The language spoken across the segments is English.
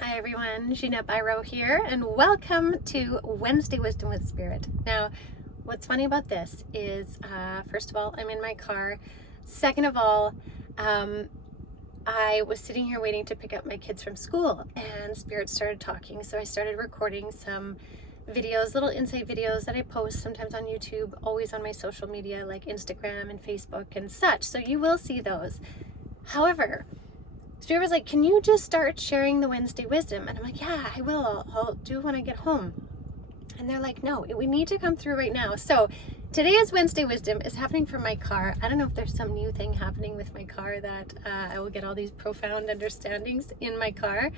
Hi everyone, Jeanette Byro here, and welcome to Wednesday Wisdom with Spirit. Now, what's funny about this is, first of all, I'm in my car. Second of all, I was sitting here waiting to pick up my kids from school, and Spirit started talking, so I started recording some videos, little insight videos that I post sometimes on YouTube, always on my social media like Instagram and Facebook and such, so you will see those. However, Spirit was like, can you just start sharing the Wednesday wisdom? And I'm like, yeah, I will. I'll do it when I get home. And they're like, no, we need to come through right now. So today's Wednesday wisdom is happening from my car. I don't know if there's some new thing happening with my car that I will get all these profound understandings in my car,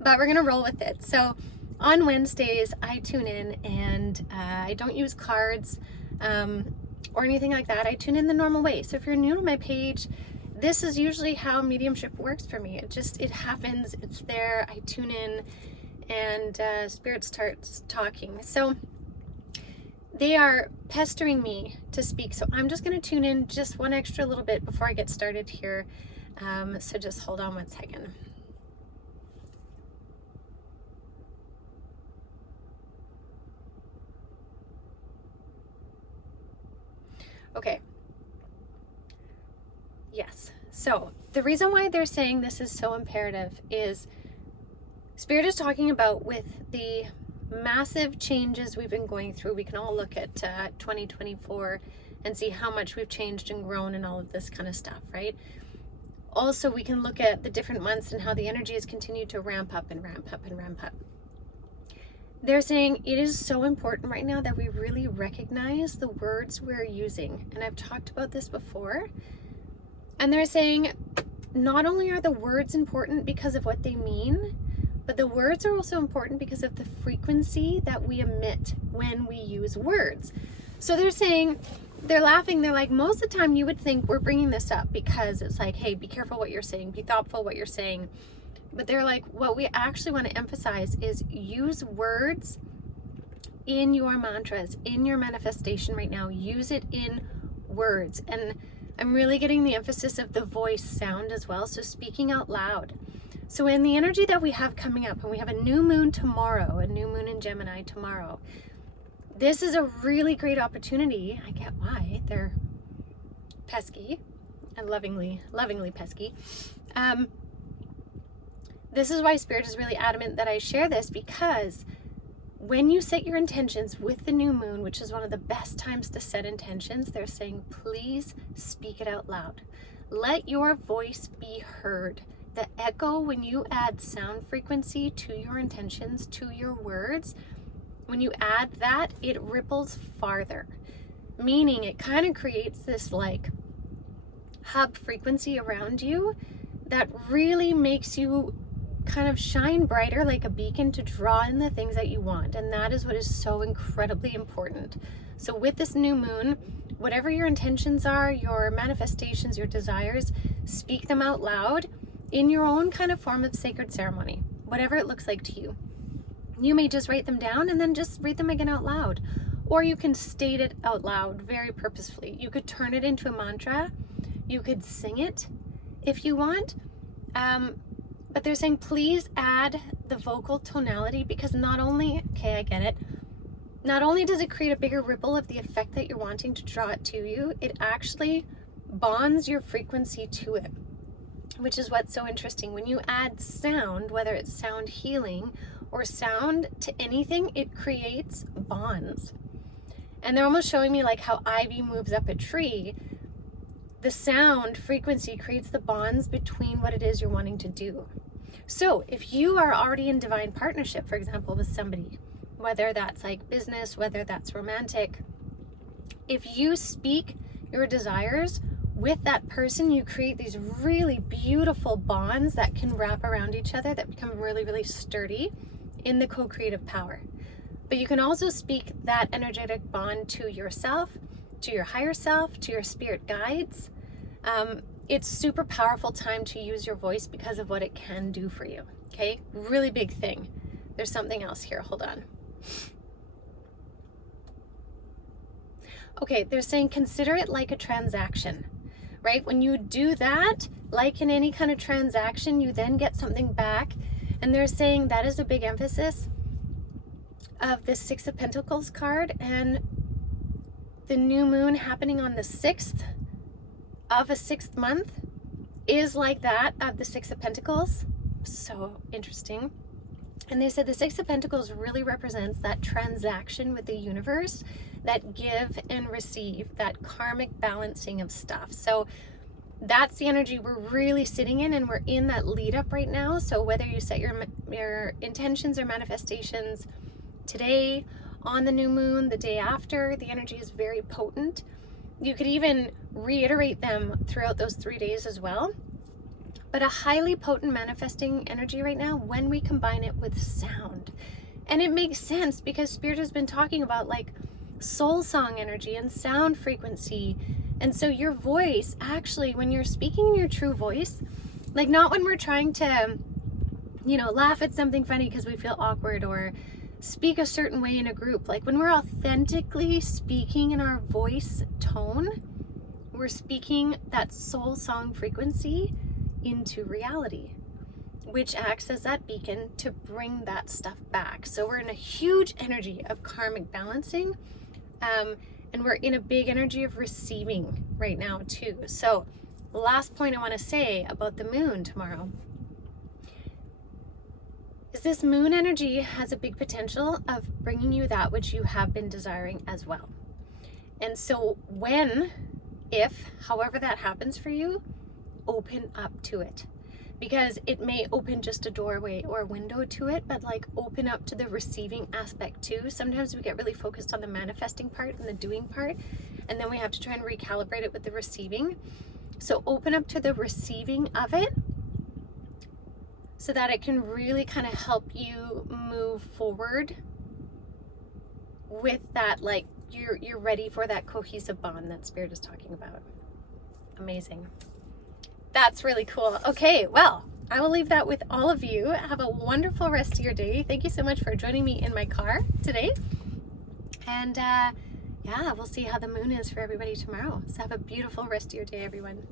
but we're going to roll with it. So on Wednesdays, I tune in and I don't use cards or anything like that. I tune in the normal way. So if you're new to my page, this is usually how mediumship works for me. It happens, it's there, I tune in, and Spirit starts talking. So they are pestering me to speak, so I'm just going to tune in just one extra little bit before I get started here. So just hold on one second. Okay. Yes. So the reason why they're saying this is so imperative is Spirit is talking about with the massive changes we've been going through. We can all look at 2024 and see how much we've changed and grown and all of this kind of stuff, right? Also, we can look at the different months and how the energy has continued to ramp up and ramp up and ramp up. They're saying it is so important right now that we really recognize the words we're using. And I've talked about this before. And they're saying not only are the words important because of what they mean, but the words are also important because of the frequency that we emit when we use words. So they're saying, they're laughing, they're like, most of the time you would think we're bringing this up because it's like, hey, be careful what you're saying, be thoughtful what you're saying. But they're like, what we actually want to emphasize is use words in your mantras, in your manifestation right now. Use it in words. And I'm really getting the emphasis of the voice sound as well, so speaking out loud. So in the energy that we have coming up, and we have a new moon tomorrow, a new moon in Gemini tomorrow, this is a really great opportunity. I get why they're pesky and lovingly pesky. This is why Spirit is really adamant that I share this, because when you set your intentions with the new moon, which is one of the best times to set intentions, they're saying, please speak it out loud. Let your voice be heard. The echo, when you add sound frequency to your intentions, to your words, when you add that, it ripples farther. Meaning it kind of creates this like hub frequency around you that really makes you kind of shine brighter like a beacon to draw in the things that you want. And that is what is so incredibly important. So with this new moon, whatever your intentions are, your manifestations, your desires, speak them out loud in your own kind of form of sacred ceremony, whatever it looks like to you. You may just write them down and then just read them again out loud. Or you can state it out loud very purposefully. You could turn it into a mantra. You could sing it if you want. But they're saying, please add the vocal tonality, because not only, okay, I get it, not only does it create a bigger ripple of the effect that you're wanting to draw it to you, it actually bonds your frequency to it, which is what's so interesting. When you add sound, whether it's sound healing or sound to anything, it creates bonds. And they're almost showing me like how ivy moves up a tree. The sound frequency creates the bonds between what it is you're wanting to do. So if you are already in divine partnership, for example, with somebody, whether that's like business, whether that's romantic, if you speak your desires with that person, you create these really beautiful bonds that can wrap around each other, that become really, really sturdy in the co-creative power. But you can also speak that energetic bond to yourself, to your higher self, to your spirit guides. It's super powerful time to use your voice because of what it can do for you. Okay, really big thing. There's something else here, hold on. Okay, they're saying consider it like a transaction, right? When you do that, like in any kind of transaction, you then get something back And they're saying that is a big emphasis of the Six of Pentacles card, and the new moon happening on the 6th of a 6th month is like that of the Six of Pentacles. So interesting. And they said the Six of Pentacles really represents that transaction with the universe, that give and receive, that karmic balancing of stuff. So that's the energy we're really sitting in, and we're in that lead up right now. So whether you set your intentions or manifestations today, on the new moon, the day after, the energy is very potent. You could even reiterate them throughout those 3 days as well. But a highly potent manifesting energy right now when we combine it with sound. And it makes sense because Spirit has been talking about like soul song energy and sound frequency. And so your voice, actually, when you're speaking in your true voice, like not when we're trying to, laugh at something funny because we feel awkward, or speak a certain way in a group, like when we're authentically speaking in our voice tone, we're speaking that soul song frequency into reality, which acts as that beacon to bring that stuff back. So we're in a huge energy of karmic balancing, and we're in a big energy of receiving right now too. So the last point I want to say about the moon tomorrow is this moon energy has a big potential of bringing you that which you have been desiring as well. And so however that happens for you, open up to it, because it may open just a doorway or a window to it, but like open up to the receiving aspect too. Sometimes we get really focused on the manifesting part and the doing part, and then we have to try and recalibrate it with the receiving. So open up to the receiving of it so that it can really kind of help you move forward with that, like you're ready for that cohesive bond that Spirit is talking about. Amazing. That's really cool. Okay, well, I will leave that with all of you. Have a wonderful rest of your day. Thank you so much for joining me in my car today. And we'll see how the moon is for everybody tomorrow. So have a beautiful rest of your day, everyone.